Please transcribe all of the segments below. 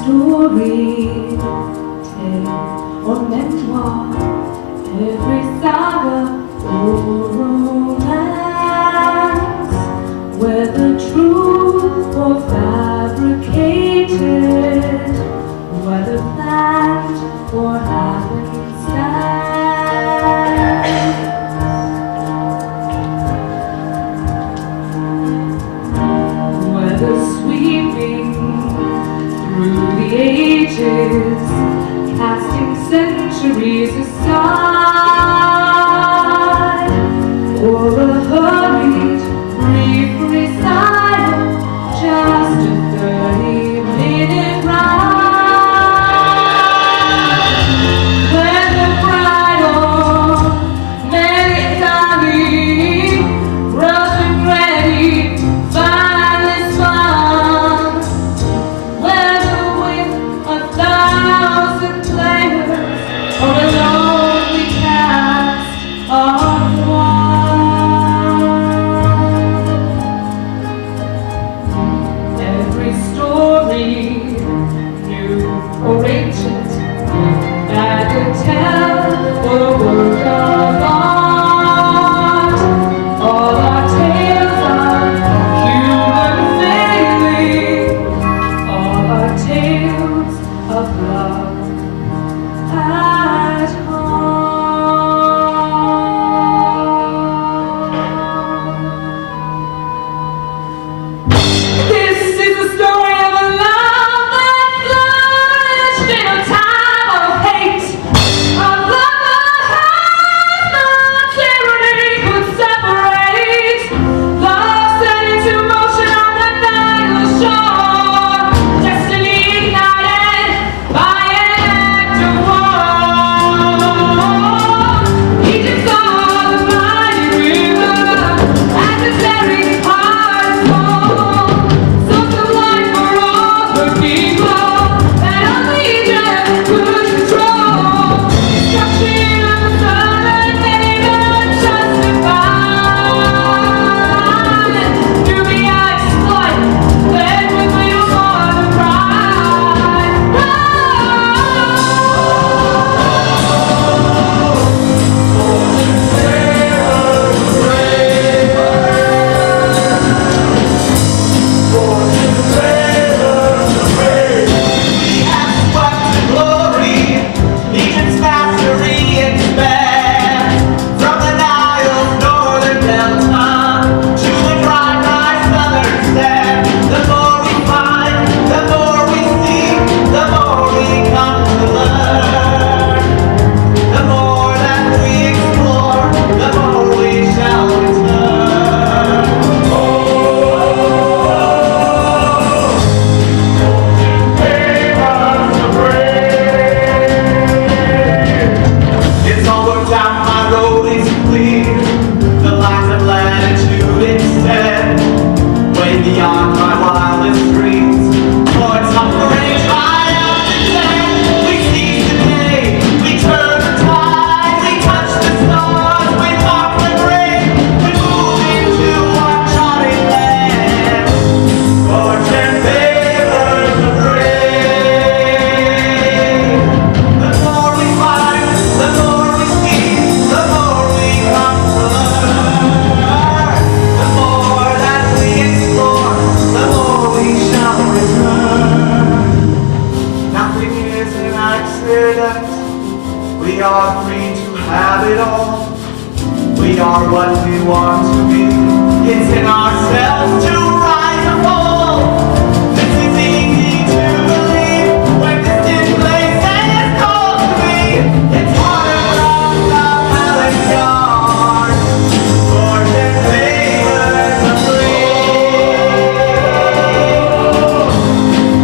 story, tale or memoir, every saga or romance, whether true or fabricated, whether planned or happenstance, whether sweeping through the ages, casting centuries aside, or a hurried, brief recital, just a 30-minute ride, whether bridal, melancholy, rough and ready, finally spun, whether with 1,000 players or a lonely cast of one. Every story, new or ancient, bagatelle or work of art, all our tales of human failing, all our tales of love at home. This is the story of a love that flourished in a time of hate, of that we are free to have it all. We are what we want to be. It's in ourselves to rise and fall. This is easy to believe when distant places call to me. It's harder from the palace yard. Fortune favors the free.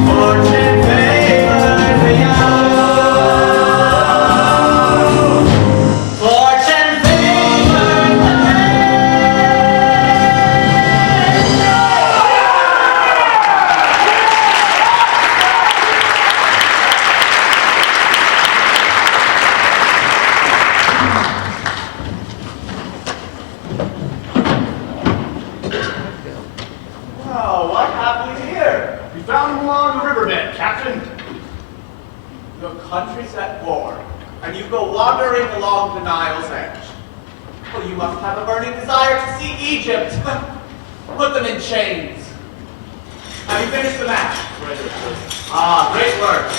Fortune favors the young. Fortune favors the Well, what have we here? We found him along the riverbed, Captain. Your country's at war, and you go wandering along the Nile's edge. Well, you must have a burning desire to see Egypt. Put them in chains. Have you finished the match? Ah, great work.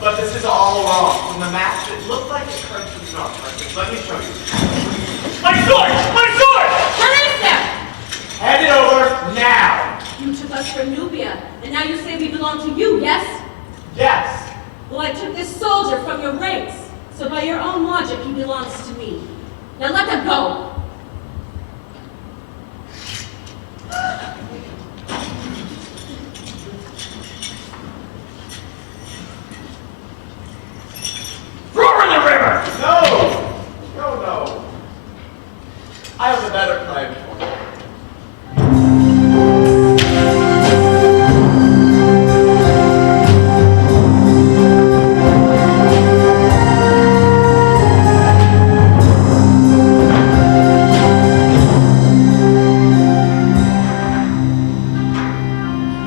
But this is all wrong. From the match, it looked like it turned to dark. Let me show you. My sword! My sword! Release him! Hand it over now. You took us for Nubia, and now you say we belong to you, yes? Yes. Well, I took this soldier from your ranks, so by your own logic, he belongs to me. Now let them go. Throw her in the river! No. No. I have a better plan for you.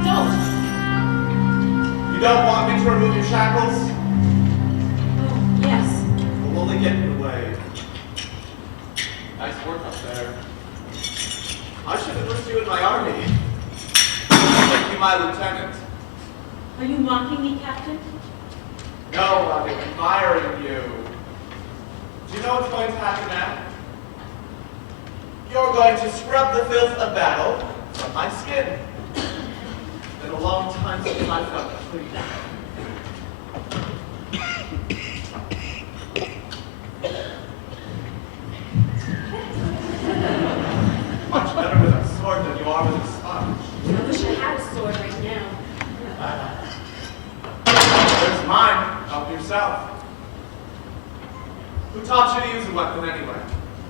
Don't. You don't want me to remove your shackles? Oh, yes. We'll only get in the way. Nice work up there. I should enlist you in my army. Make you my lieutenant. Are you mocking me, Captain? No, I'm admiring you. Do you know what's going to happen now? You're going to scrub the filth of battle from my skin. It's been a long time since I felt clean. Much better with a sword than you are with a sponge. I wish I had a sword right now. There's mine. Help yourself. Who taught you to use a weapon anyway?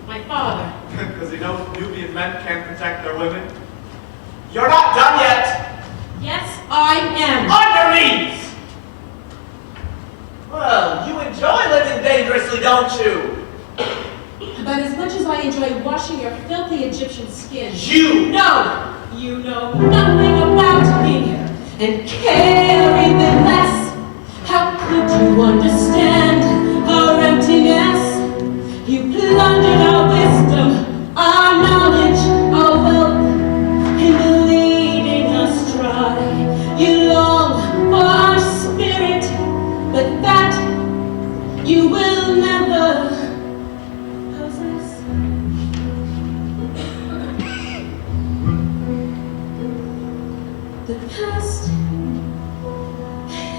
My father. Because he knows Nubian men can't protect their women. You're not done yet. Yes, I am. On your knees! Well, you enjoy living dangerously, don't you? About as much as I enjoy washing your filthy Egyptian skin. You! No! You know nothing about me and care even less. How could you understand our emptiness? You plundered our wisdom, our knowledge, our wealth, in leading us dry. You long for our spirit, but that you will never possess. The past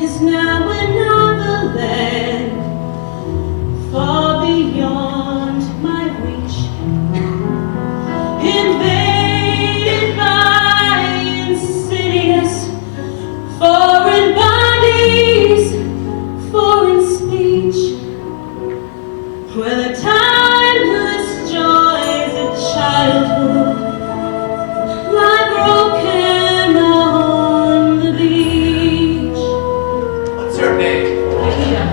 is now another land, far beyond my reach, invaded by insidious foreign bodies, foreign speech, where the timeless joys of childhood lie broken on the beach. What's your name? Aida.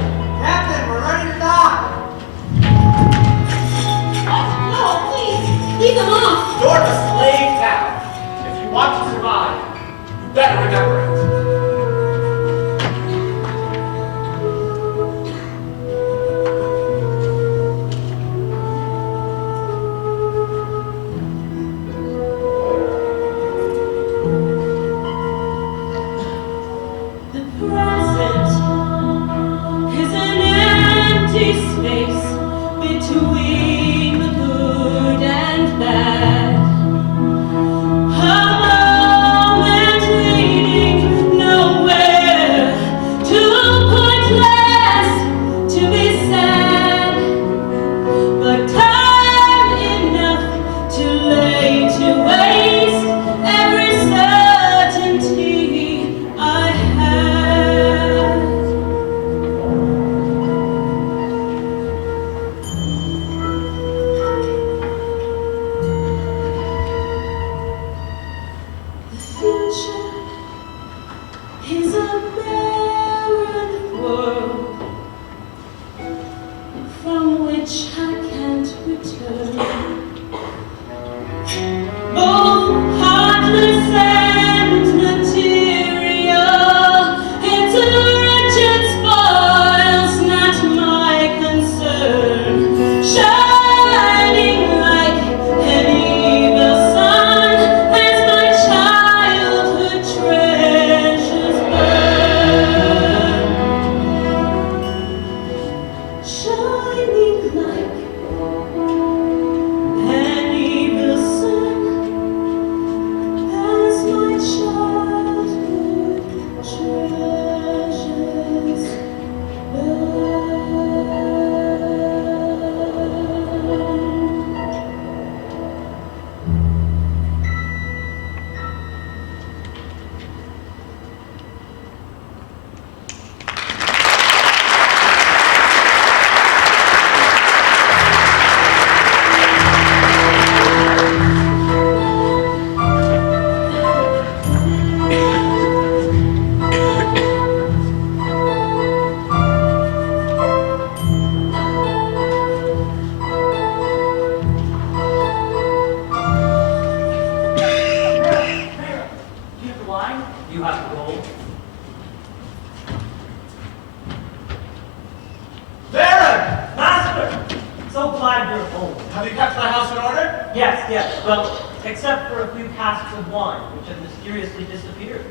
have your home. Have you kept my house in order? Yes, yes. Well, except for a few casks of wine, which have mysteriously disappeared.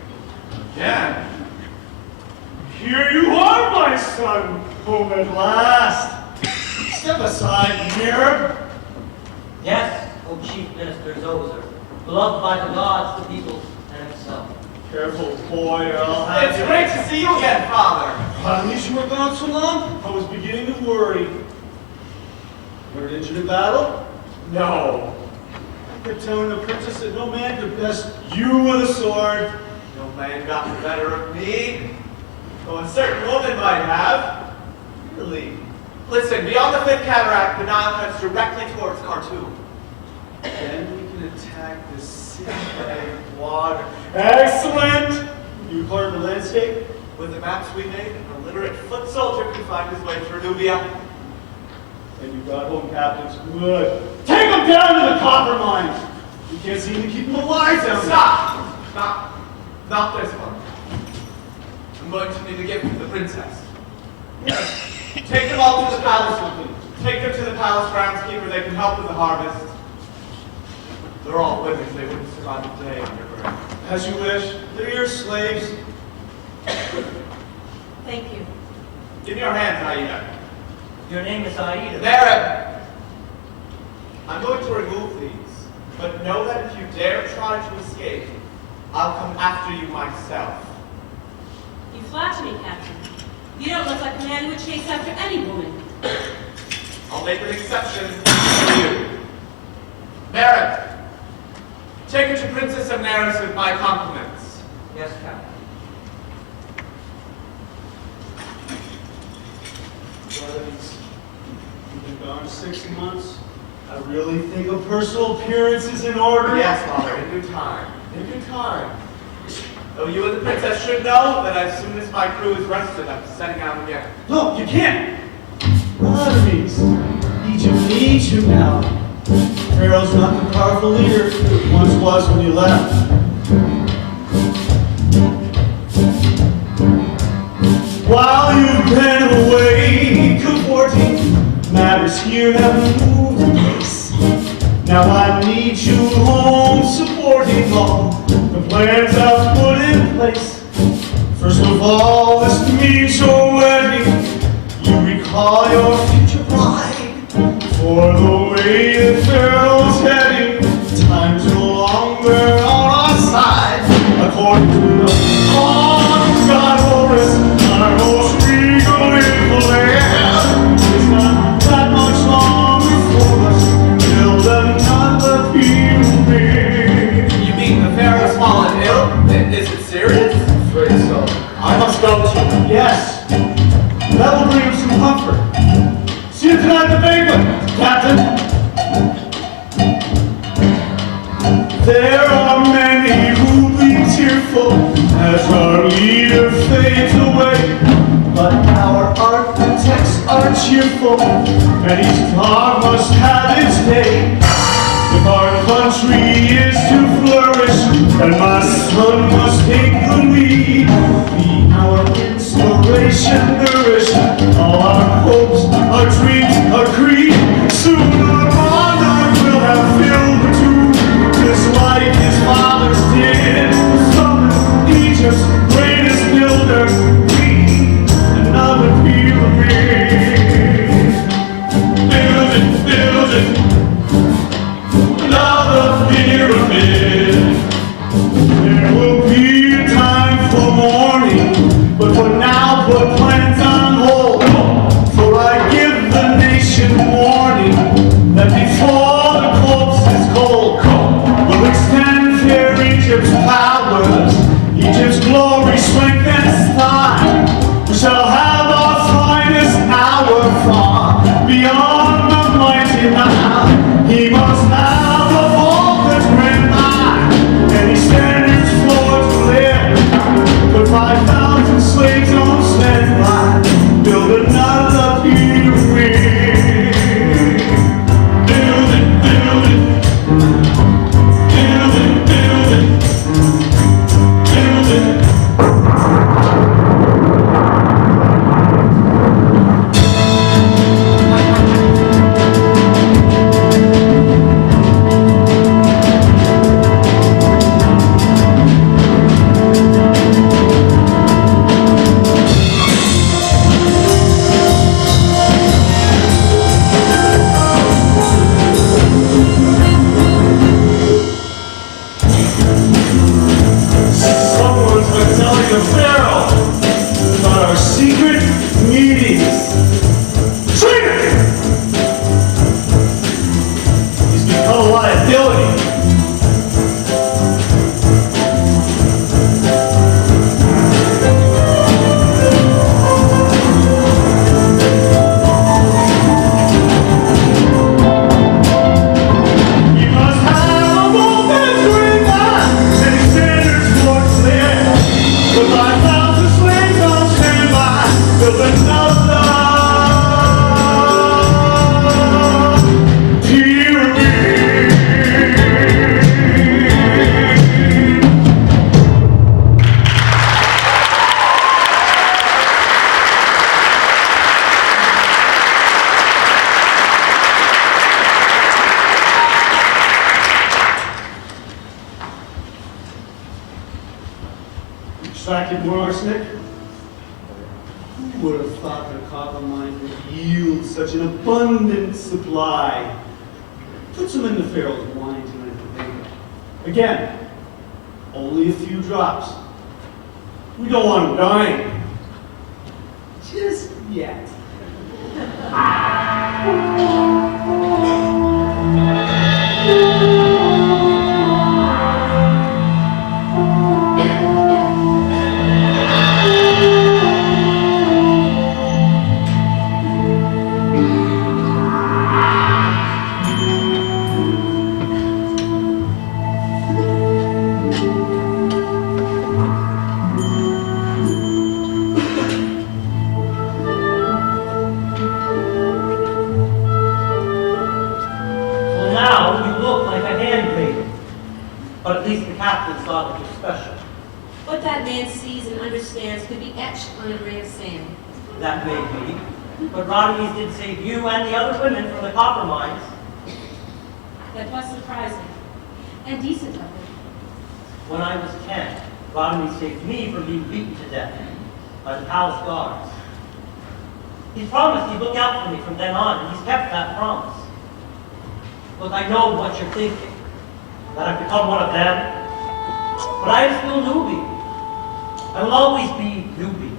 Again? Here you are, my son, home at last. Step aside, mirror. Yes, O Chief Minister Zoser, beloved by the gods, the people, and himself. Careful, boy, or I'll have It's you. great to see you again, Father. Pardon you were gone so long? I was beginning to worry. Never injured in battle? No. I kept telling the princess that no man could best you with a sword. No man got the better of me, though a certain woman might have. Really? Listen, beyond the fifth cataract, the Nile cuts directly towards Khartoum. Then we can attack the city by water. Excellent! You cleared the landscape? With the maps we made, an illiterate foot soldier could find his way through Nubia. And you got home captains. Good. Take them down to the copper mines. You can't seem to keep them alive down there. Stop! Not this one. I'm going to need a gift for the princess. Yes. Take them all to the palace with me. Take them to the palace groundskeeper. They can help with the harvest. They're all women. They wouldn't survive a day on your burden. As you wish. They're your slaves. Thank you. Give me your hands, Aida. Your name is Aida. There! I'm going to remove these, but know that if you dare try to escape, I'll come after you myself. You flatter me, Captain. You don't look like a man who would chase after any woman. I'll make an exception for you. Merritt, take her to Princess Amneris with my compliments. Yes, Captain. You've been gone 6 months. I really think a personal appearance is in order. Yes, Father, in due time. In due time. Though you and the princess should know that as soon as my crew is rested, I'm setting out again. Look, you can't. Enemies. Egypt needs you now. Pharaoh's not the powerful leader he once was when you left. While you've been away, cavorting, matters here have moved in place. Now I need you home, supporting all the plans I've put in place. First of all, this means your wedding. You recall your future bride. For the way that Pharaoh's heading, time's no longer on our side. According to the law of God Horus, our most regal in the land, it's not that much longer for us. Build another pyramid. You mean the Pharaoh's fallen ill? Is it serious? Afraid so. I must go to him. Yes, that will bring him some comfort. See you tonight at the banquet, Captain. There are many who be tearful as our leader fades away. But our architects are cheerful, and each star must have its day. If our country is to flourish, and my son must take the lead, be our inspiration, nourish all our hopes, our dreams, our creed. Soon our monarch will have filled the tomb, just like his fathers did. Summon Egypt's greatest builder, we another pyramid. Build it, another pyramid. There will be a time for mourning, but for now put plans on hold. For I give the nation warning that before the corpse is cold, we'll extend fair Egypt's powers, Egypt's glory, strength, and style. We shall have our finest hour far beyond the mighty Nile. He must have a vault that's grand high, and he standards floor to live. Put 5,000 slaves on standby, build another pyramid. Build it, build it. Build it, build it. Build it. extracted more arsenic? Who would have thought that copper mines would yield such an abundant supply? Put some in the Pharaoh's wine tonight. Again, only a few drops. We don't want him dying. Just yet. Well, now you look like a handmaiden. But at least the captain saw that you're special. What that man sees and understands could be etched on a grain of sand. That may be. But Rodimus did save you and the other women from the copper mines. That was surprising. And decent of him. When I was 10, Rodimus saved me from being beaten to death by the palace guards. He promised he'd look out for me from then on, and he's kept that promise. Look, I know what you're thinking, that I've become one of them, but I am still newbie. I will always be newbie.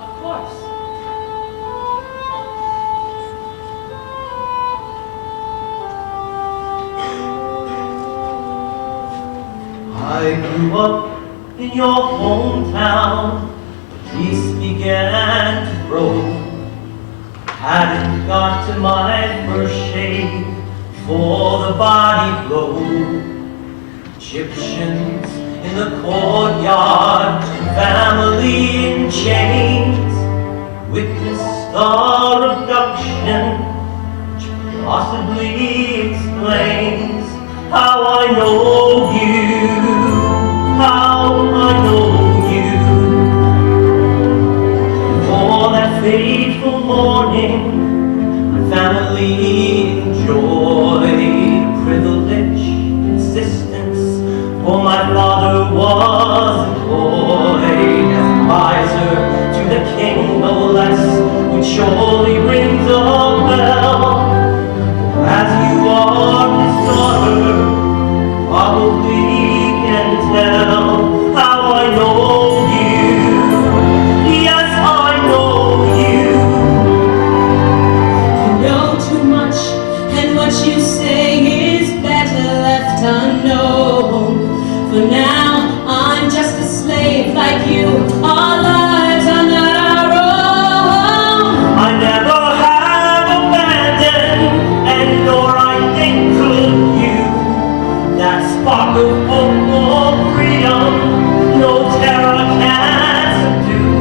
Of course. I grew up in your hometown, peace began to grow. Hadn't got to my first shave before the body blow. Egyptians in the courtyard, family in chains, witnessed our abduction, which possibly explains how I know you, how I know you. For that fateful morning, my family enjoyed privilege, insistence, for my father was employed as advisor to the king, no less, which surely rings a bell. As you are his daughter, probably can tell how I know you. Yes, I know you. You know too much, and what you say is better left unknown. For now, I'm just a slave like you. Our lives are not our own. I never have abandoned, and nor I think could you. That spark of hope or freedom, no terror can subdue.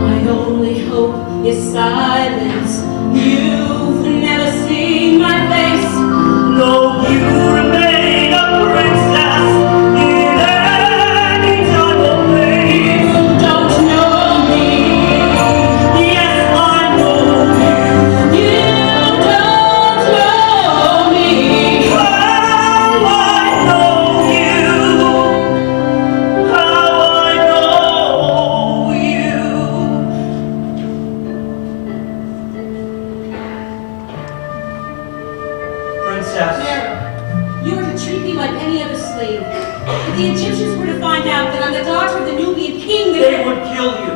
My only hope is silence. You've never seen my face. No, you remain a princess in any time or place. You don't know me. Yes, I know you. You don't know me. How I know you. How I know you. Princess. Mary, you are to treat me like any other slave. If the Egyptians were to find out that I'm the daughter of the Nubian king, They would kill you.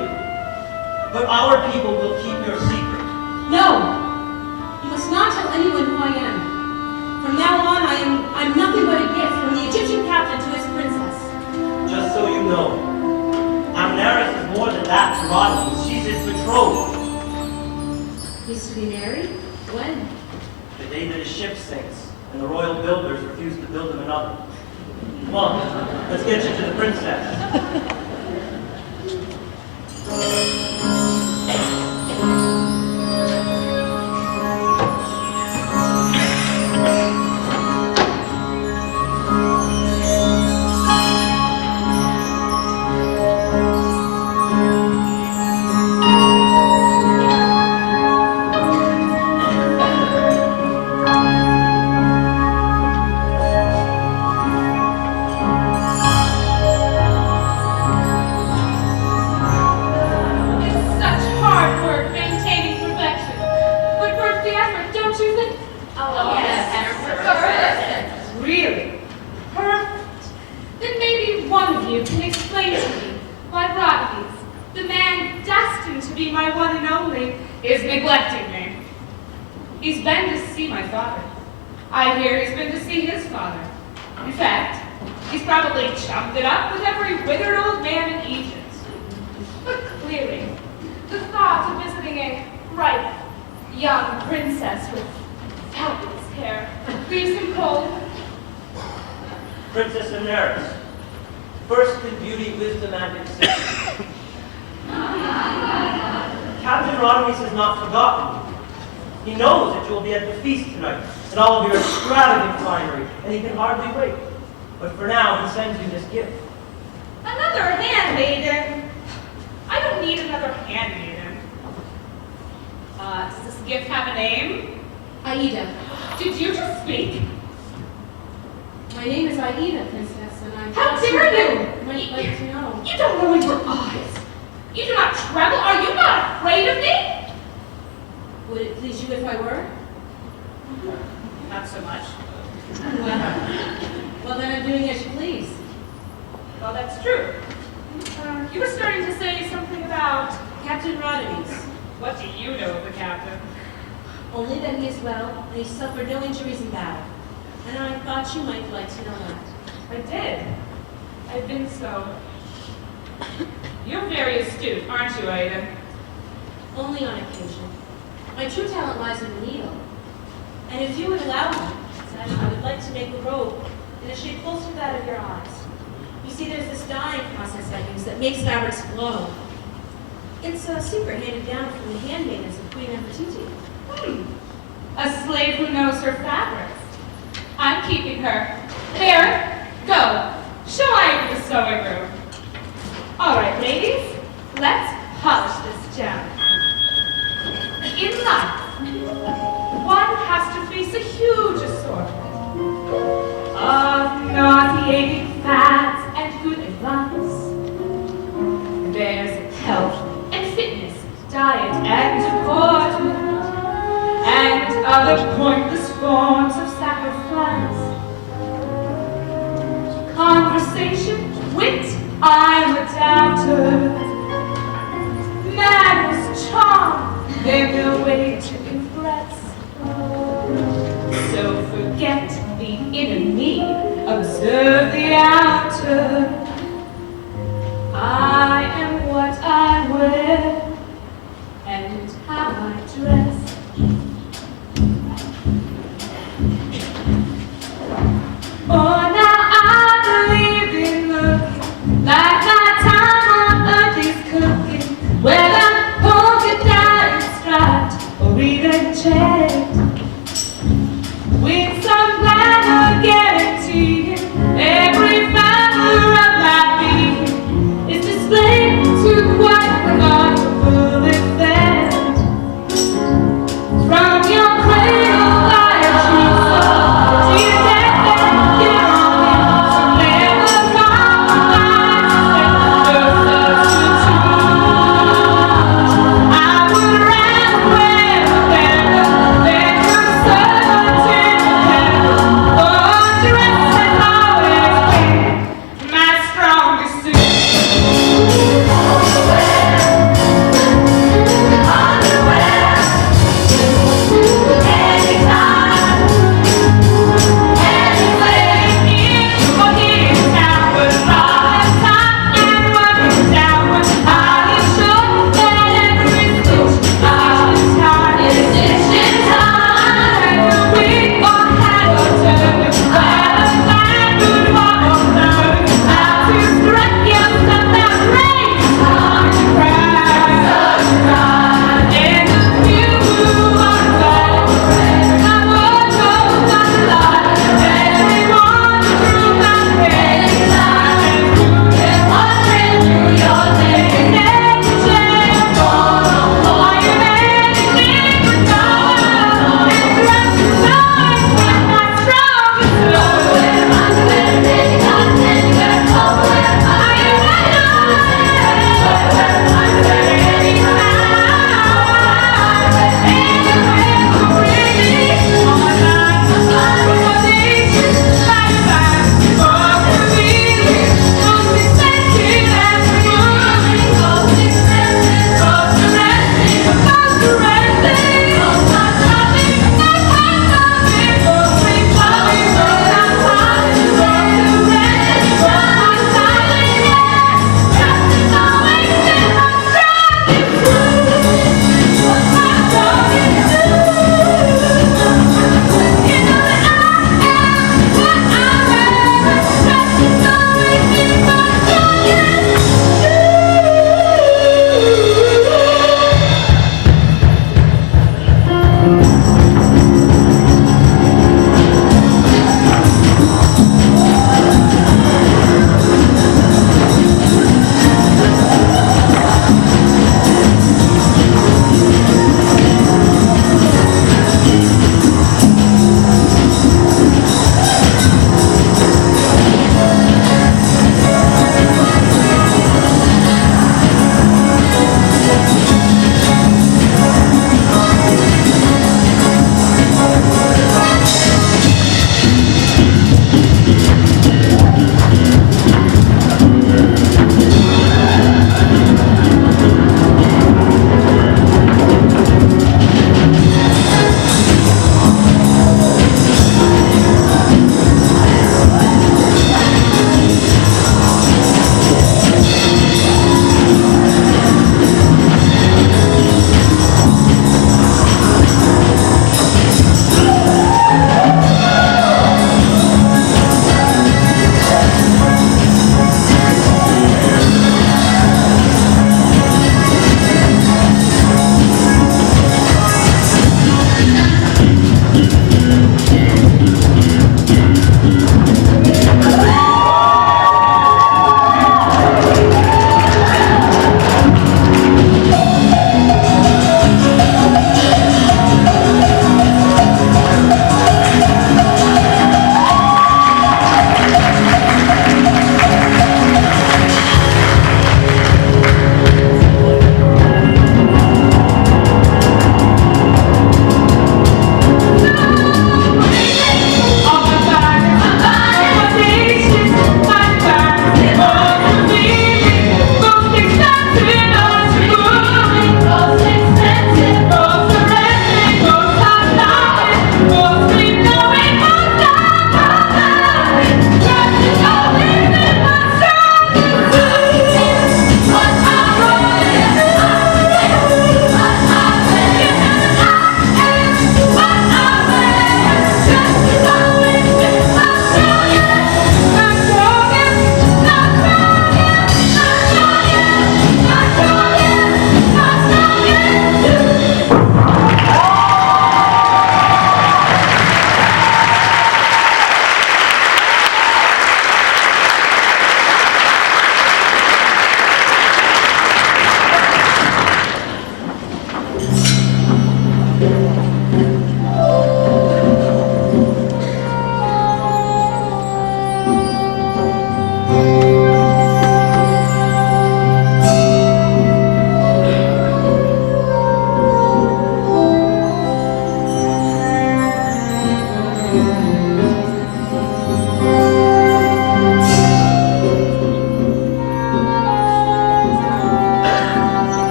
But our people will keep your secret. No! You must not tell anyone who I am. From now on, I'm nothing but a gift from the Egyptian captain to his princess. Just so you know, Amneris is more than that to Rodimus. She's his betrothed. He's to be married? When? The day that his ship sinks and the royal builders refuse to build him another. Come on, let's get you to the princess. lonely, is neglecting me. He's been to see my father. I hear he's been to see his father. In fact, he's probably chummed it up with every withered old man in Egypt. But clearly, the thought of visiting a ripe, young princess with fabulous hair leaves him cold. Princess Daenerys, first in beauty, wisdom, and excitement. Captain Rodimus has not forgotten you. He knows that you will be at the feast tonight, and all of your extravagant finery, and he can hardly wait. But for now, he sends you this gift. Another handmaiden. I don't need another handmaiden. Does this gift have a name? Aida. Did you just speak? My name is Aida, Princess, and I'm... How dare you? Might like to know. You don't know in your eyes. You do not tremble. Are you not afraid of me? Would it please you if I were? Not so much. Well, then I'm doing as you please. Well, that's true. You were starting to say something about... Captain Rodimus. What do you know of the captain? Only that he is well, and he suffered no injuries in battle. And I thought you might like to know that. I did. I've been so... You're very astute, aren't you, Aida? Only on occasion. My true talent lies in the needle. And if you would allow me, I would like to make a robe in a shape close to that of your eyes. You see, there's this dyeing process I use that makes fabrics glow. It's a secret handed down from the handmaidens of Queen Nefertiti. A slave who knows her fabrics. I'm keeping her. There, go. Show Aida the sewing room. All right, ladies, let's polish this gem. In life, one has to face a huge assortment of nauseating fads and good advice. There's health and fitness, diet and deportment, and other pointless forms of sacrifice. Conversation, wit, I'm a doubter. Manners, charm, they're no way to impress. So forget the inner me, observe the outer. I am what I wear and how I dress. Oh, now I believe in looking like my time on earth is cooking, whether polka dot and striped or even checked, with some glamour guaranteed. Every fiber of my being is displayed to quite remarkable effect.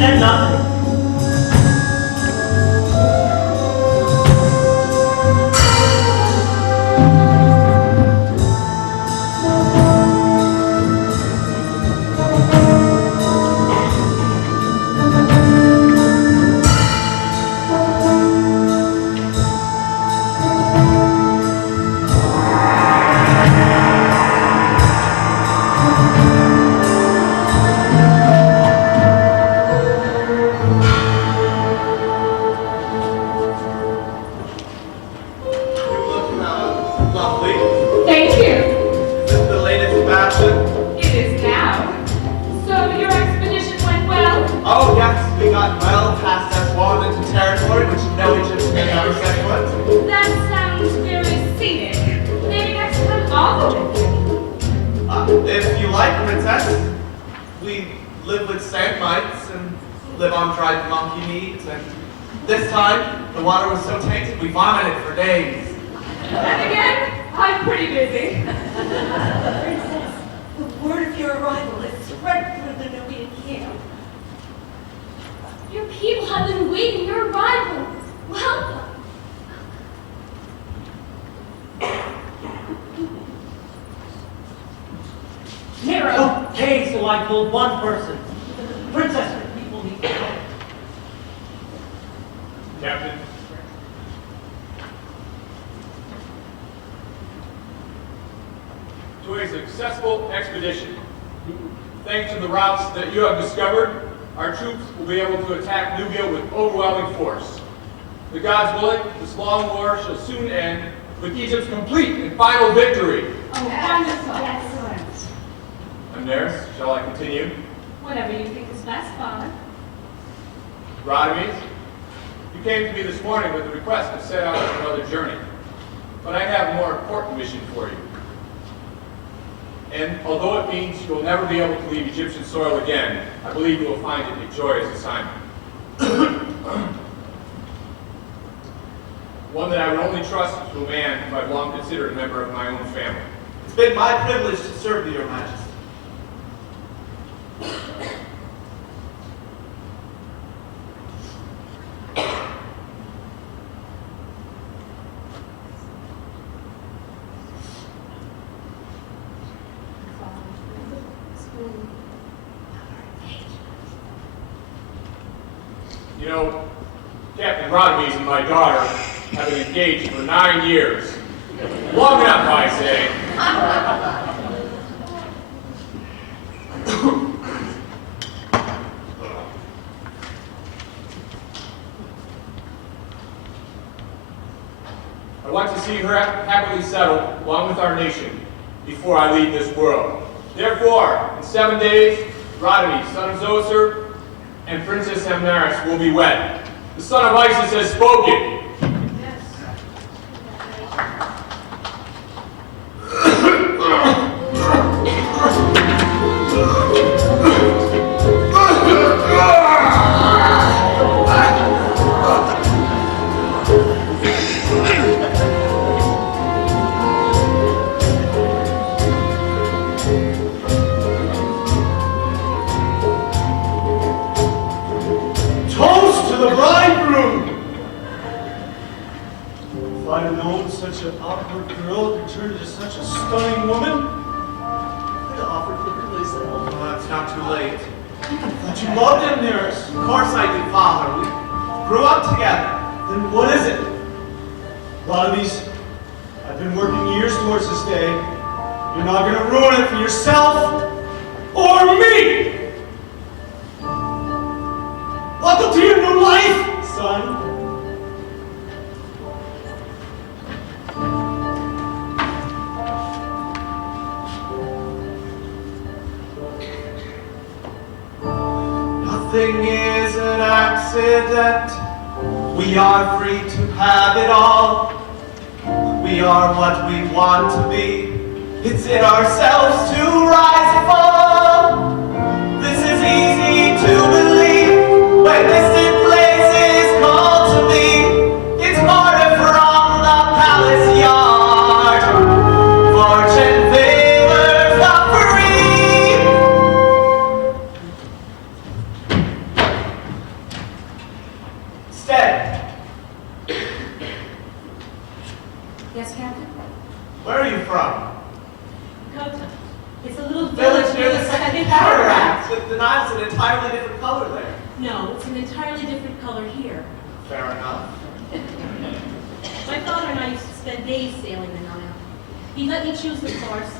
said nothing. You look lovely. Thank you. Is this the latest fashion? It is now. So your expedition went well? Oh yes, we got well past Aswan into territory which no Egyptian has ever set foot. That sounds very scenic. Maybe next time I'll go with you. If you like, princess, we live with sand mites and live on dried monkey meat, and this time the water was so tainted we vomited for days. And again, I'm pretty busy. Princess, the word of your arrival has spread through the Nubian camp. Your people have been waiting your arrival. Welcome. Nero! Okay, so I told one person. Princess, your people need help. Captain. To a successful expedition. Thanks to the routes that you have discovered, our troops will be able to attack Nubia with overwhelming force. The gods willing, this long war shall soon end with Egypt's complete and final victory. Oh, wonderful. Excellent. Amneris, shall I continue? Whatever you think is best, Father. Radames, you came to me this morning with a request to set out on another journey. But I have a more important mission for you. And although it means you will never be able to leave Egyptian soil again, I believe you will find it a joyous assignment. One that I would only trust to a man who I've long considered a member of my own family. It's been my privilege to serve you, Your Majesty. You know, Captain Radames and my daughter have been engaged for 9 years. Long enough, I say. I want to see her happily settled, along with our nation, before I leave this world. Therefore, in 7 days, Radames, son of Zoser, and Princess Amneris will be wed. The son of Isis has spoken. Toast to the bridegroom! If I'd have known such an awkward girl could turn into such a stunning woman, I'd have offered for her myself. Well, it's not too late. But you loved him, Nearest. Of course I do, Father. We grew up together. Then what is it? A lot of these, I've been working years towards this day. You're not going to ruin it for yourself or me! Welcome to your new life, son. Nothing is an accident. We are free to have it all. We are what we want to be. It's in ourselves to rise and fall. This is easy to believe when distant places call to me. It's harder from the palace yard. Fortune favors the free. Stay. Yes, Captain? Where are you from? Kota. It's a little Village near the with second cataract. The Nile's an entirely different color there. No, it's an entirely different color here. Fair enough. My father and I used to spend days sailing the Nile. He let me choose the course,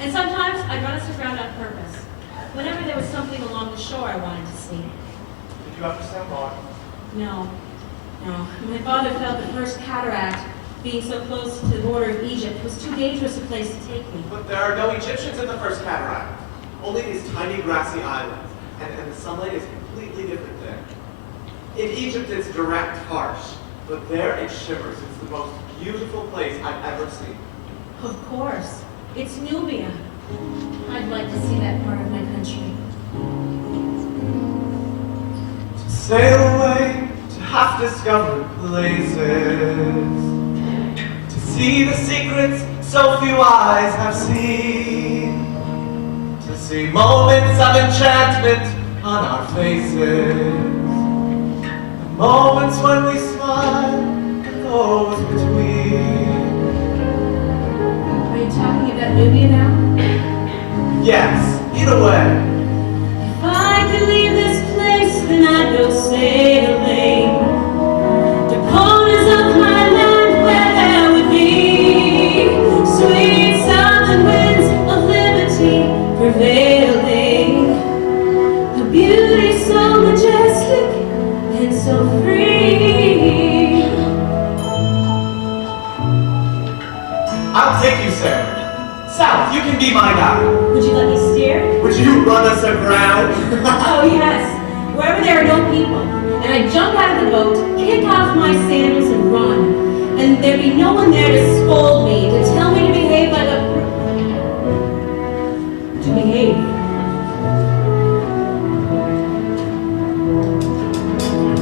and sometimes I'd run us aground on purpose, whenever there was something along the shore I wanted to see. Did you ever sail more? No. My father felt the first cataract, being so close to the border of Egypt, was too dangerous a place to take me. But there are no Egyptians in the first cataract. Only these tiny grassy islands. And the sunlight is completely different there. In Egypt, it's direct, harsh. But there it shimmers. It's the most beautiful place I've ever seen. Of course. It's Nubia. I'd like to see that part of my country. To sail away to half-discovered places. To see the secrets so few eyes have seen. To see moments of enchantment on our faces. The moments when we smile and those between. Are you talking about Nubia now? Yes, either way. If I could leave this place, then I'd go sailing to corners of my land where there would be sweet southern winds of liberty prevailing, a beauty so majestic and so free. I'll take you, Sarah. South, you can be my guide. Would you let me steer? Would you run us aground? Oh yes, wherever there are no people. And I'd jump out of the boat, kick off my sandals and run. And there'd be no one there to scold me, to tell me to behave like a... to behave.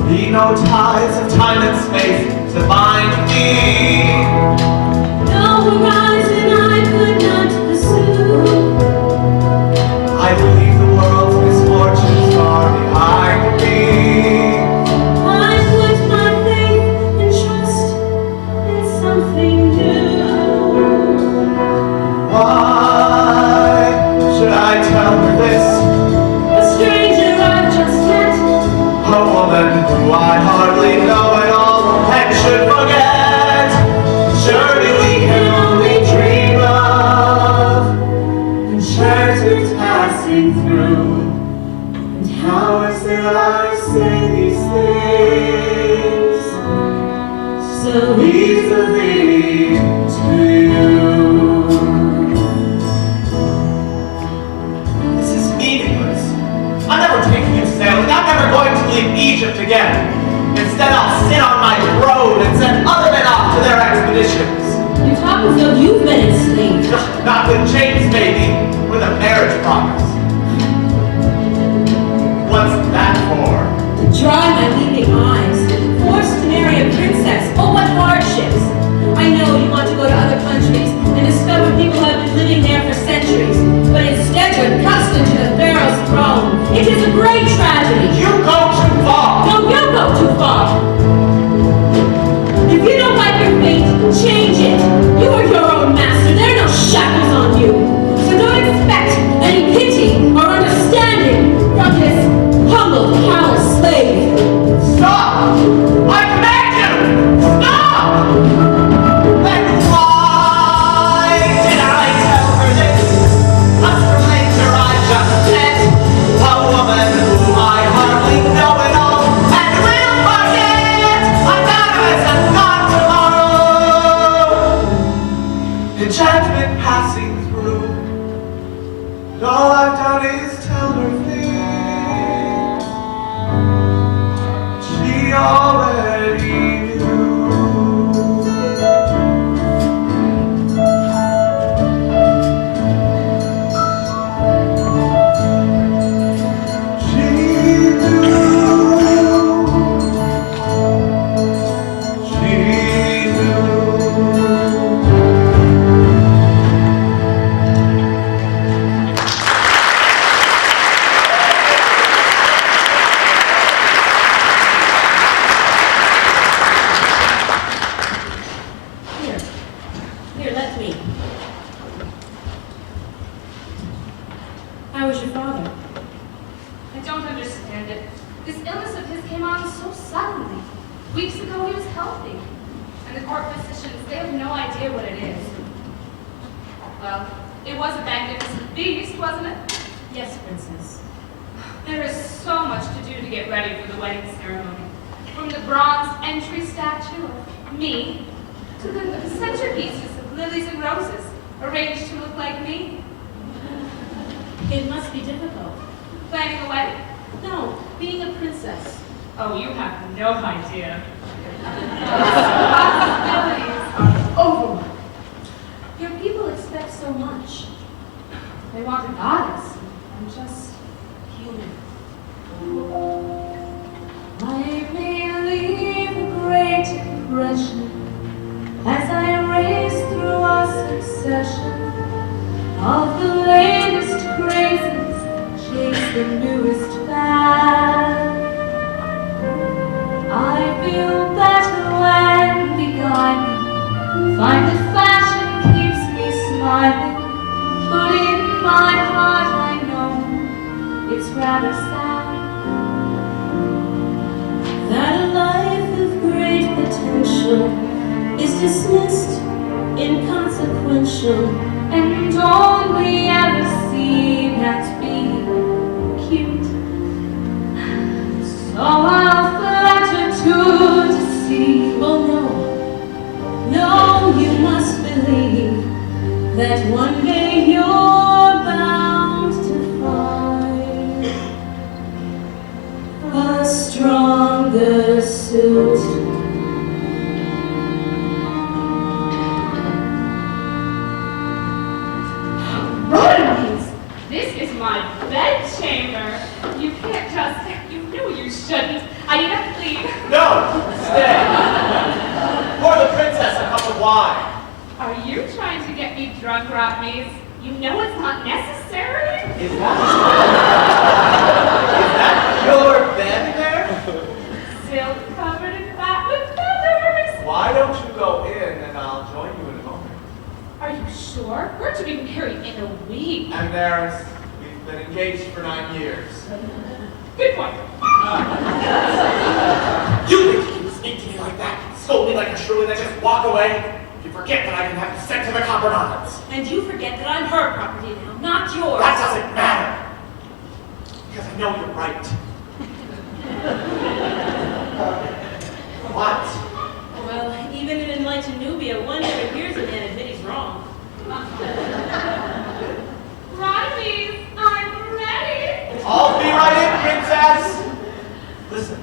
Be no ties of time and space to bind me. No horizon I could not pursue. I believe the world's misfortunes are behind me. I put my faith and trust in something new. Why should I tell her this? A stranger I've just met. A woman who I hardly know at all and should forget. Surely we can only dream of enchantment passing through. And how is it I say these things so easily to you? This is meaningless. I'm never taking you sailing. I'm never going to leave Egypt again. Instead, I'll sit on my throne and send other men off to their expeditions. You talk as though you've been enslaved. Not with chains, baby. With a marriage promise. What's that for? To dry my weeping eyes, forced to marry a princess. Oh, what hardships! I know you want to go to other countries and discover people have been living there for centuries, but instead you're accustomed to the pharaoh's throne. It is a great tragedy. You go too far. No, you go too far. If you don't like your fate, change it. You are your own master. There are no shackles on you. So don't expect any pity or understanding from this humble, callous slave. that this illness of his came on so suddenly. Weeks ago he was healthy, and the court physicians, they have no idea what it is. Well, it was a magnificent feast, wasn't it? Yes, Princess. There is so much to do to get ready for the wedding ceremony. From the bronze entry statue of me to the centerpieces of lilies and roses arranged to look like me. It must be difficult. Planning a wedding? No, being a princess. Oh, you have no idea. Possibilities are overwhelming. Your people expect so much. They want a goddess. I'm just Human. I may leave a great impression as I race through a succession of the latest crazes, chase the newest fad. I feel better when beguiling, find that fashion keeps me smiling, but in my heart I know it's rather sad that a life of great potential is dismissed, inconsequential, and only ever seen as being cute. So I'll flatter to deceive. Oh no, you must believe that one day you're bound to find a stronger suit. Runaways! This is my bedchamber. You can't just, you know you shouldn't. I have to leave. No! Stay! Pour the princess a cup of wine. Are you trying to get me drunk, Rodneys? You know it's not necessary. Is that your bed there? Silk covered in fat with feathers. Why don't you go in and I'll join you in a moment? Are you sure? We're to be married in a week. And we've been engaged for 9 years. Good point. You think you can speak to me like that? Scold me like a shrew and then just walk away? You forget that I can have you sent to the copper islands. And you forget that I'm her property now, not yours. That doesn't matter. Because I know you're right. What? Well, even in enlightened Nubia, one never hears a man admit he's wrong. Rodneys, I'm ready. I'll be right in, princess. Listen,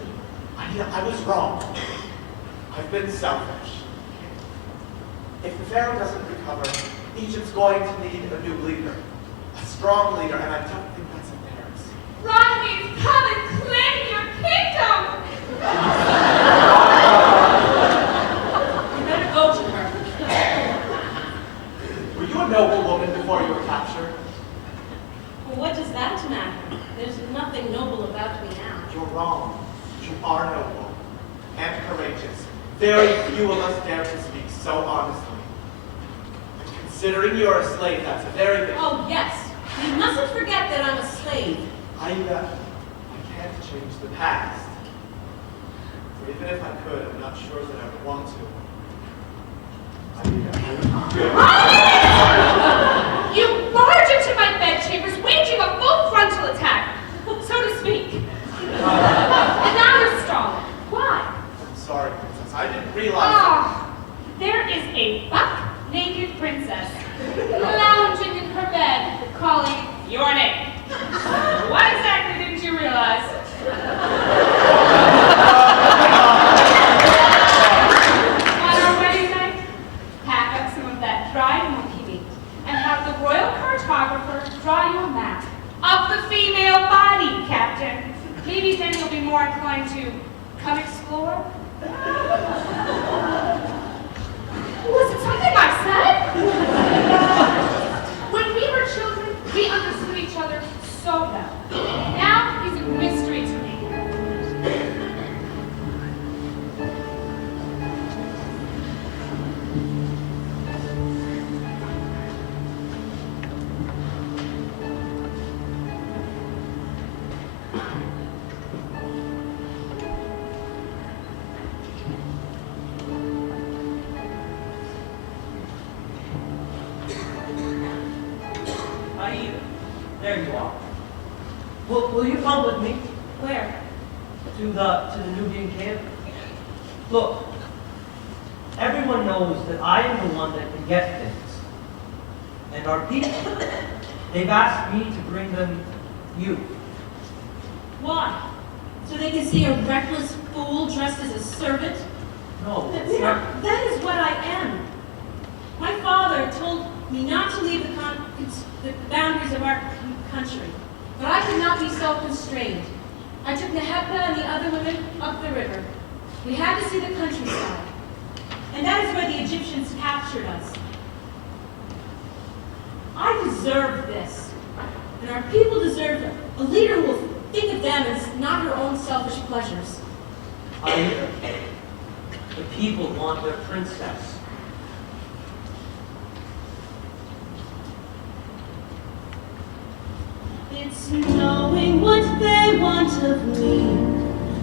I was wrong. I've been selfish. If the pharaoh doesn't recover, Egypt's going to need a new leader, a strong leader, and I don't think that's embarrassing. Rodneys, come and claim your kingdom. You better go to her. Were you a noble woman before you were captured? Well, what does that matter? There's nothing noble about me now. You're wrong. You are noble and courageous. Very few of us dare to speak so honestly. And considering you're a slave, that's a very big... Oh, yes. You mustn't forget that I'm a slave. I can't change the past. Even if I could, I'm not sure that I would want to. You barge into my bedchambers, waging a full frontal attack, so to speak. And now you're stalling. Why? I'm sorry, princess. I didn't realize... Ah, there is a buck-naked princess lounging in her bed, calling your name. What exactly didn't you realize? On our wedding night, pack up some of that dried monkey meat and have the royal cartographer draw you a map of the female body, Captain. Maybe then you'll be more inclined to come explore. Was it something I said? When we were children, we understood each other so well. Now he's a mystery to me. Will you come with me Where? to the Nubian camp? Look, everyone knows that I am the one that can get things. And our people, they've asked me to bring them you. Why? So they can see a reckless fool dressed as a servant? No, it's Peter, not. that is what I am. My father told me not to leave the boundaries of our country, but I could not be self-constrained. I took Nehepta and the other women up the river. We had to see the countryside, and that is where the Egyptians captured us. I deserve this, and our people deserve a leader who will think of them as not her own selfish pleasures. Aida, the people want their princess. It's knowing what they want of me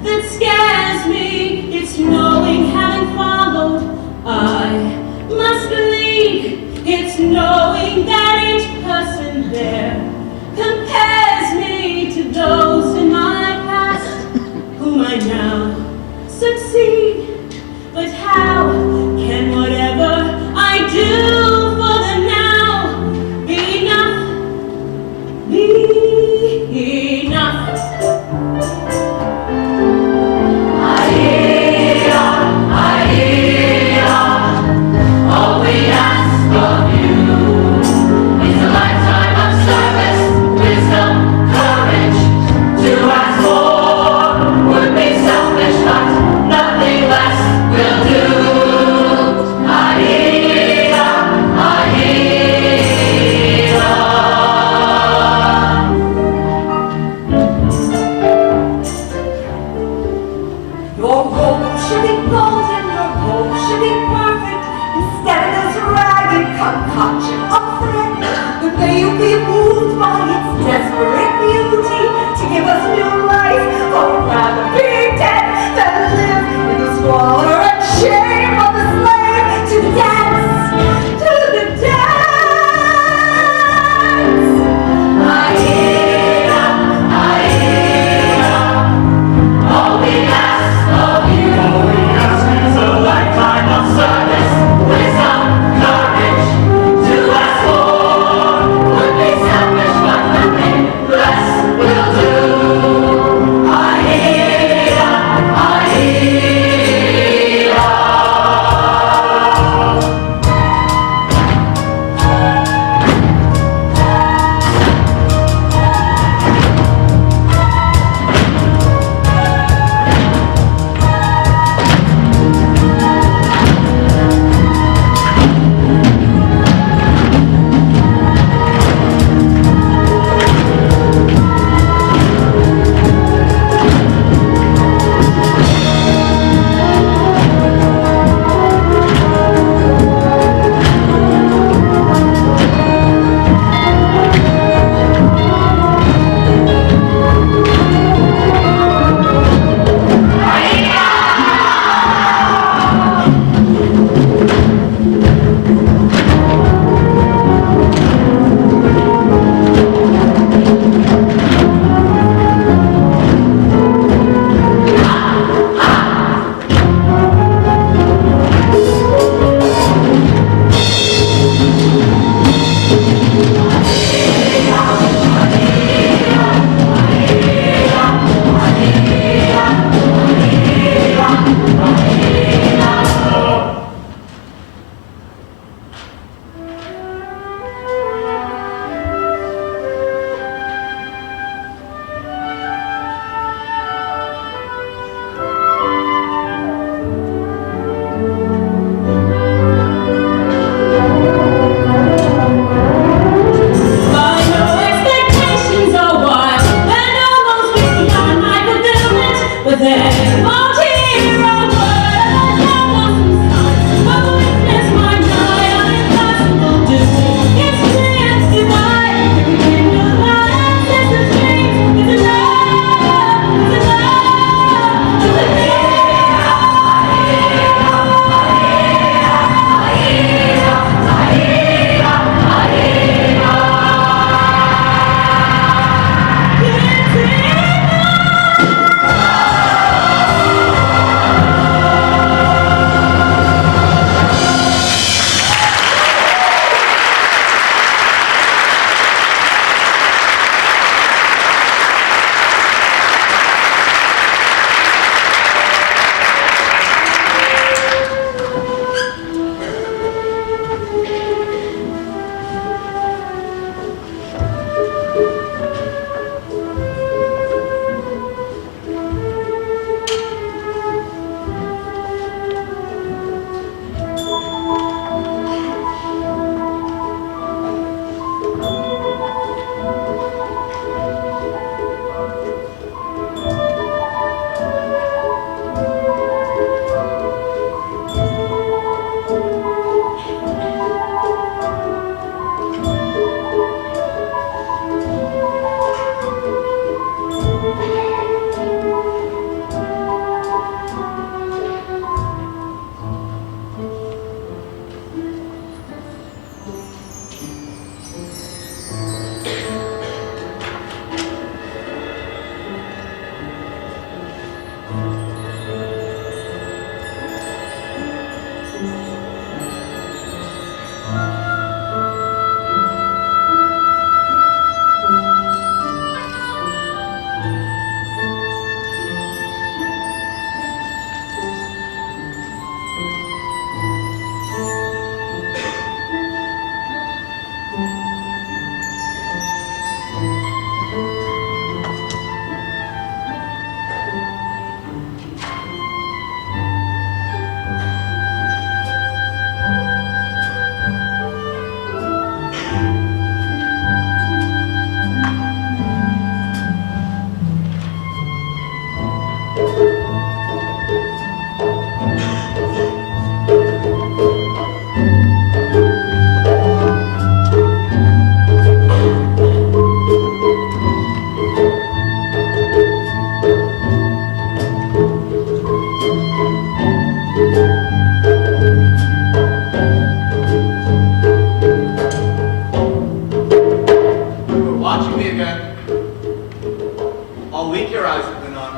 that scares me. It's knowing, having followed, I must lead. It's knowing that each person there compares me to those in my past whom I now succeed. But how can whatever I do for them now be enough? Be enough. All we ask of you is a lifetime of service.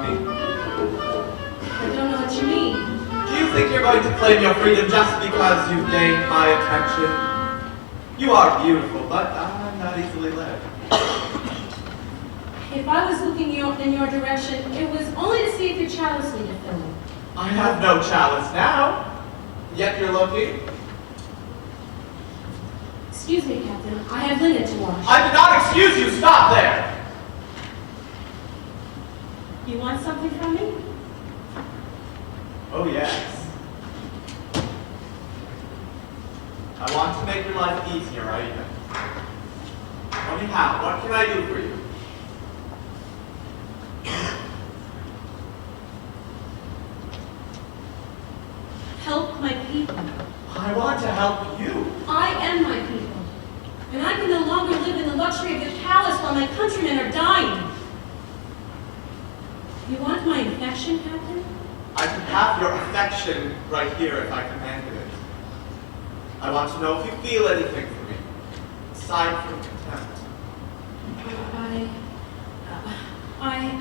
me? I don't know what you mean. Do you think you're going to claim your freedom just because you've gained my attention? You are beautiful, but I'm not easily led. If I was looking in your direction, it was only to see if your chalice needed filling. I have no chalice now, yet you're looking. Excuse me, Captain. I have linen to wash. I did not excuse you. Stop there. You want something from me? Oh, yes. I want to make your life easier, Aida. Tell me how. What can I do for you? Help my people. I want to help you. I am my people. And I can no longer live in the luxury of the palace while my countrymen are dying. You want my affection, Captain? I can have your affection right here if I commanded it. I want to know if you feel anything for me, aside from contempt.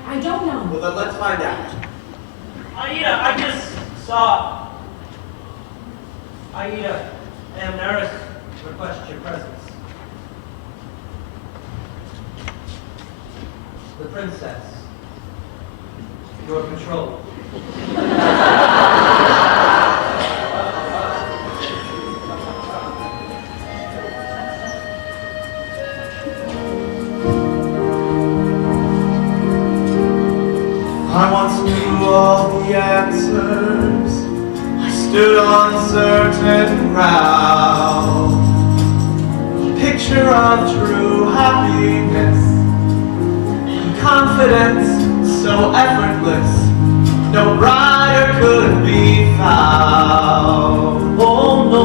I don't know. Well, then let's find out. Aida, I just saw Aida and Amneris request your presence. The princess, your betrothed. I once knew all the answers. I stood on certain ground. A picture of true happiness and confidence so effortless. No brighter could be found. Oh no,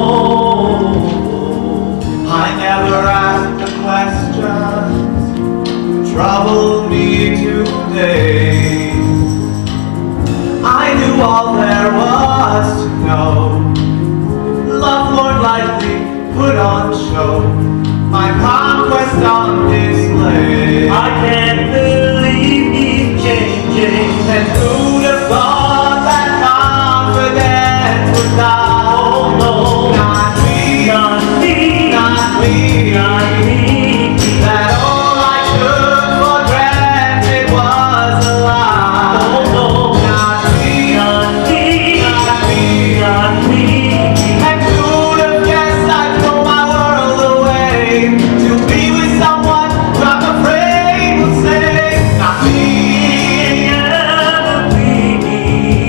I never asked the questions that troubled me today. I knew all there was to know. Love Lord lightly put on show. My conquest on display. I can't believe he's changing. And who'd have thought that confidence would die? Oh no, Not me, not me, not me, not me. that all I took for granted was a lie. Oh no, Not me, not me, not me. not me. And who'd have guessed I'd throw my world away to be with someone who I'm afraid will say, not me,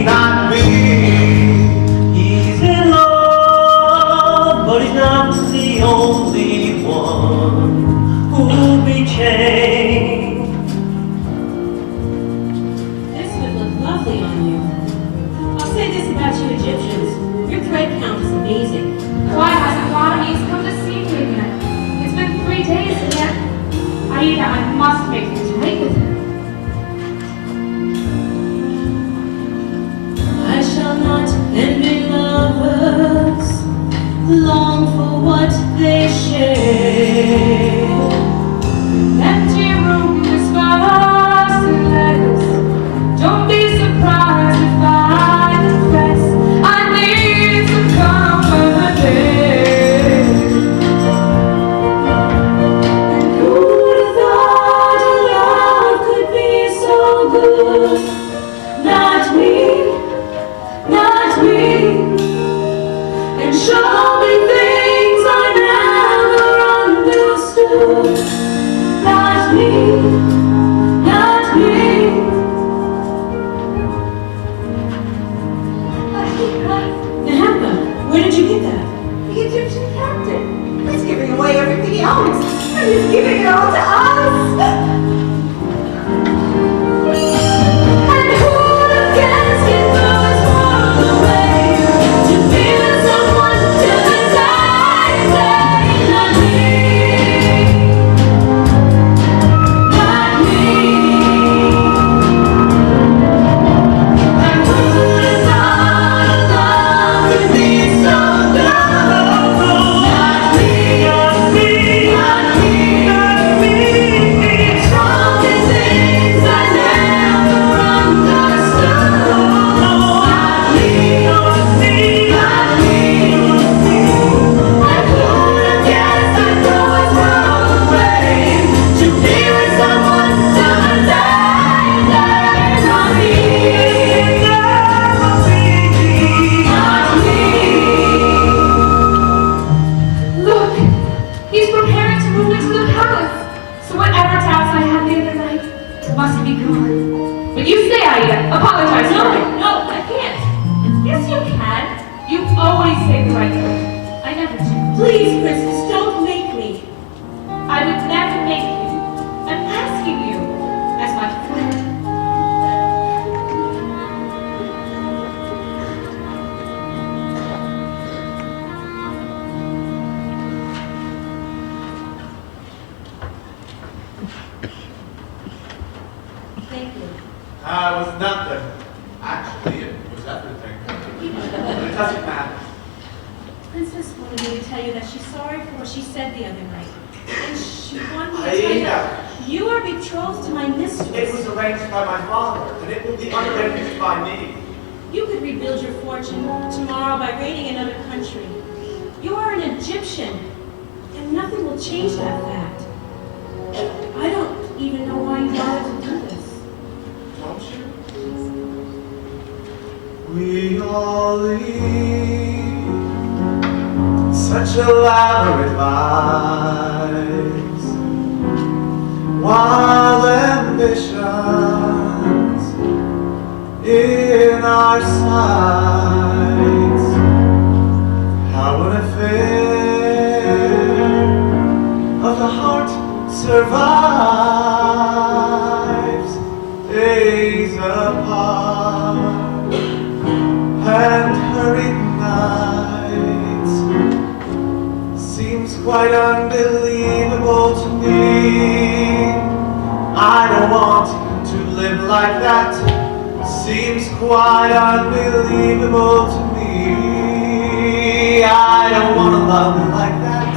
not me. He's in love, but he's not the only one who'll be changed. This would look lovely on you. I'll say this about you Egyptians. Your thread count is amazing. Why hasn't Barney's come to see me again? It's been 3 days and yet, Aida, I must make things right with her. I shall not envy lovers, long for what they share. Empty room discussed in letters. Don't be surprised if I confess I need some comfort there. And who would have thought love could be so good? Not me, not me. And show me things I never understood. Not me, not me. Nahamba, where did you get that? The Egyptian captain. He's giving away everything he owns. And he's giving it all to us. And who would have guessed he threw his world away to be with someone till the dying day? Not me, not me. And who would have thought love could be so good? Not me, not me, not me, not me. mistress. It was arranged by my father, and it will be unarranged by me. You could rebuild your fortune tomorrow by raiding another country. You are an Egyptian, and nothing will change that fact. I don't even know why you bothered to do this. Don't you? We all lead such elaborate lives, wild ambitions in our sights. How an affair of the heart survives days apart and hurried nights. Seems quite unbelievable to me. I don't want to live like that. Seems quite unbelievable to me. I don't want to love like that.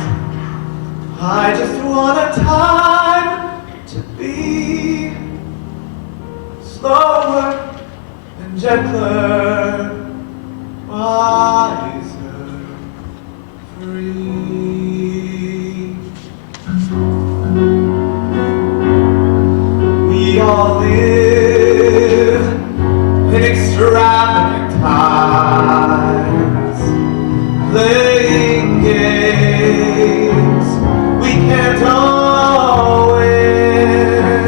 I just want a time to be slower and gentler, wiser, free. We all live in extravagant times, playing games we can't all win.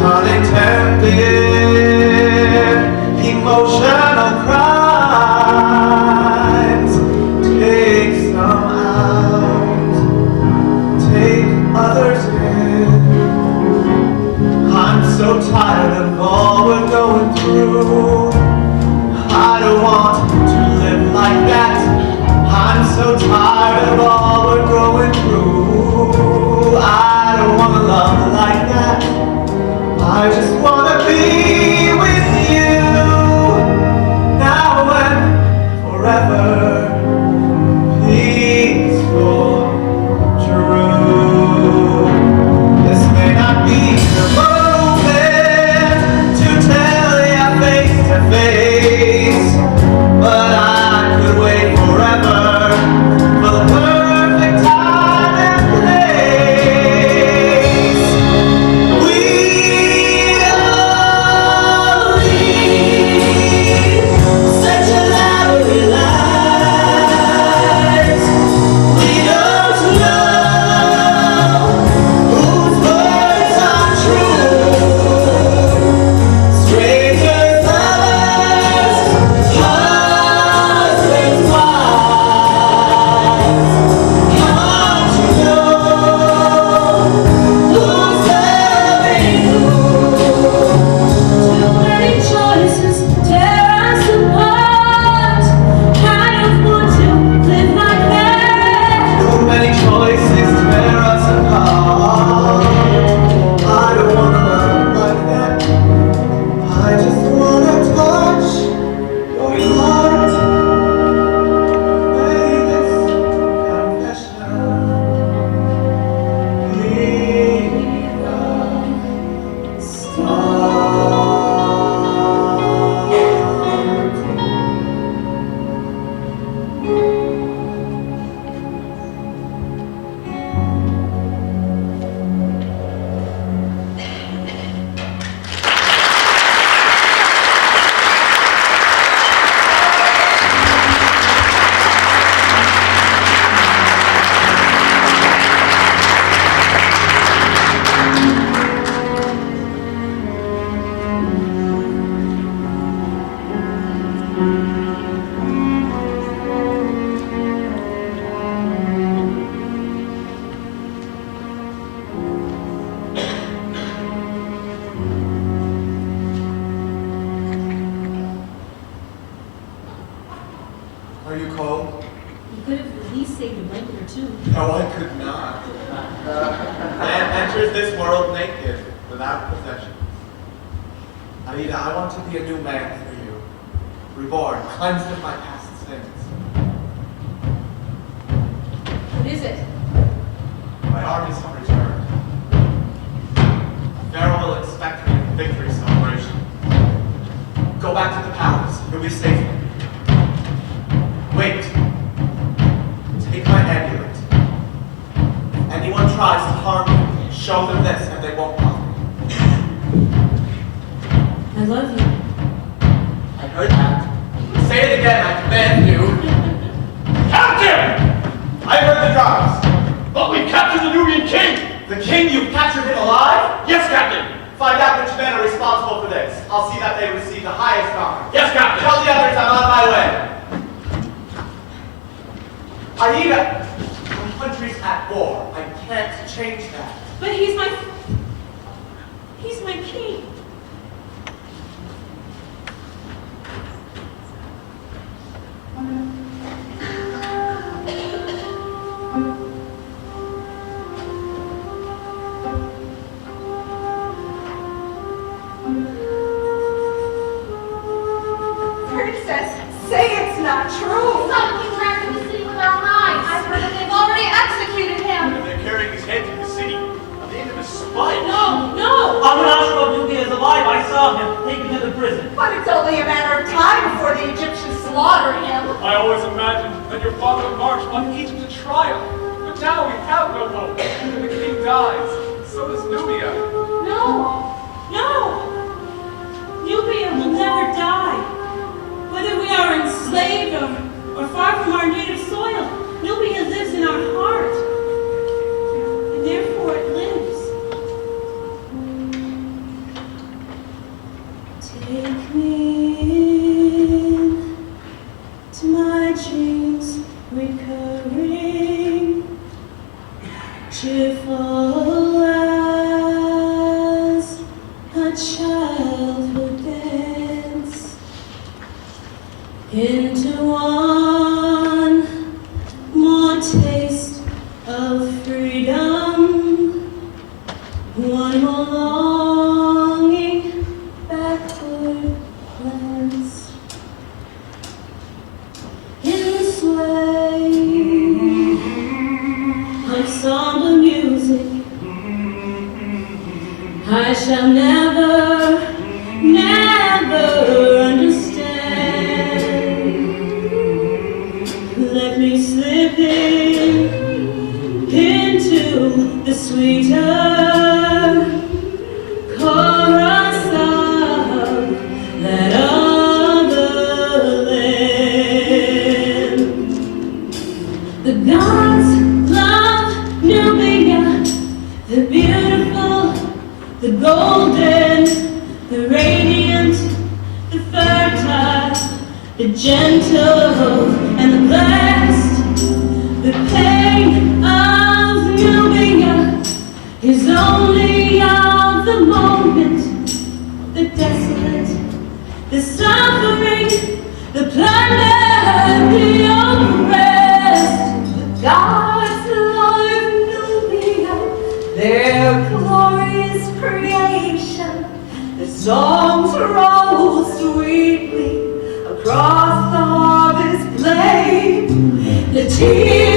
Unintended emotional crimes. Take some out, take others in. I'm so tired of all we're going through. I don't want to live like that. I'm so tired of all we're going through. I don't want to love like that. I just want to be with you, now and forever. Peaceful, true. This may not be the moment to tell you face to face, but I could wait forever for the perfect time and place. We all lead such elaborate lives. We don't know whose words are true. Strangers, lovers, husbands, wives. Hard to know who's loving who. Too many choices tear us apart. I don't want to live like that. Too many choices tear us apart. I don't want to love like that. I just want to touch your heart. Make this confession. Leave the Are you cold? You could have at least saved a blanket or two. No, I could not. Man enters this world naked, without possession. Aida, I want to be a new man for you. Reborn, cleansed of my past sins. What is it? My armies have returned. Pharaoh will expect me at the victory celebration. Go back to the palace. You'll be safe. Wait. Take my amulet. If anyone tries to harm you, show them this and they won't bother me. I love you. I heard that. Say it again, I command you. Captain! I heard the drums. But we captured the Nubian king! The king, you've captured him alive? Yes, Captain! Find out which men are responsible for this. I'll see that they receive the highest honor. Yes, Captain! Tell the others I'm on my way. Aida, when countries at war, I can't change that. But he's my king. Princess, say it's not true. We saw the king trapped in the city with our own eyes. I've heard that they've already executed him. And they're carrying his head to the city on the end of a spike. No. Amunashra of Nubia is alive. I saw him taken to the prison. But it's only a matter of time before the Egyptians slaughter him. I always imagined that your father would march on Egypt to trial. But now we have no hope. And the king dies. So does Nubia. No. Nubia will never die. Whether we are enslaved or far from our native soil, Nubia lives in our heart. And therefore it lives. Take me in to my dreams recurring, cheerful as a childhood dance, into one more taste of freedom, one more longing backward glance. In sway of somber music, I shall never understand. Let me slip into the sweeter chorus of that other land. The gods love Nubia, the beautiful, the golden, the radiant, the fertile, the gentle, and the blessed. The pain of Nubia is only of the moment, the desolate, the suffering, the plunder, the oppressed. The gods love Nubia, their glorious creation. The songs roll sweetly across the harvest plain. The tears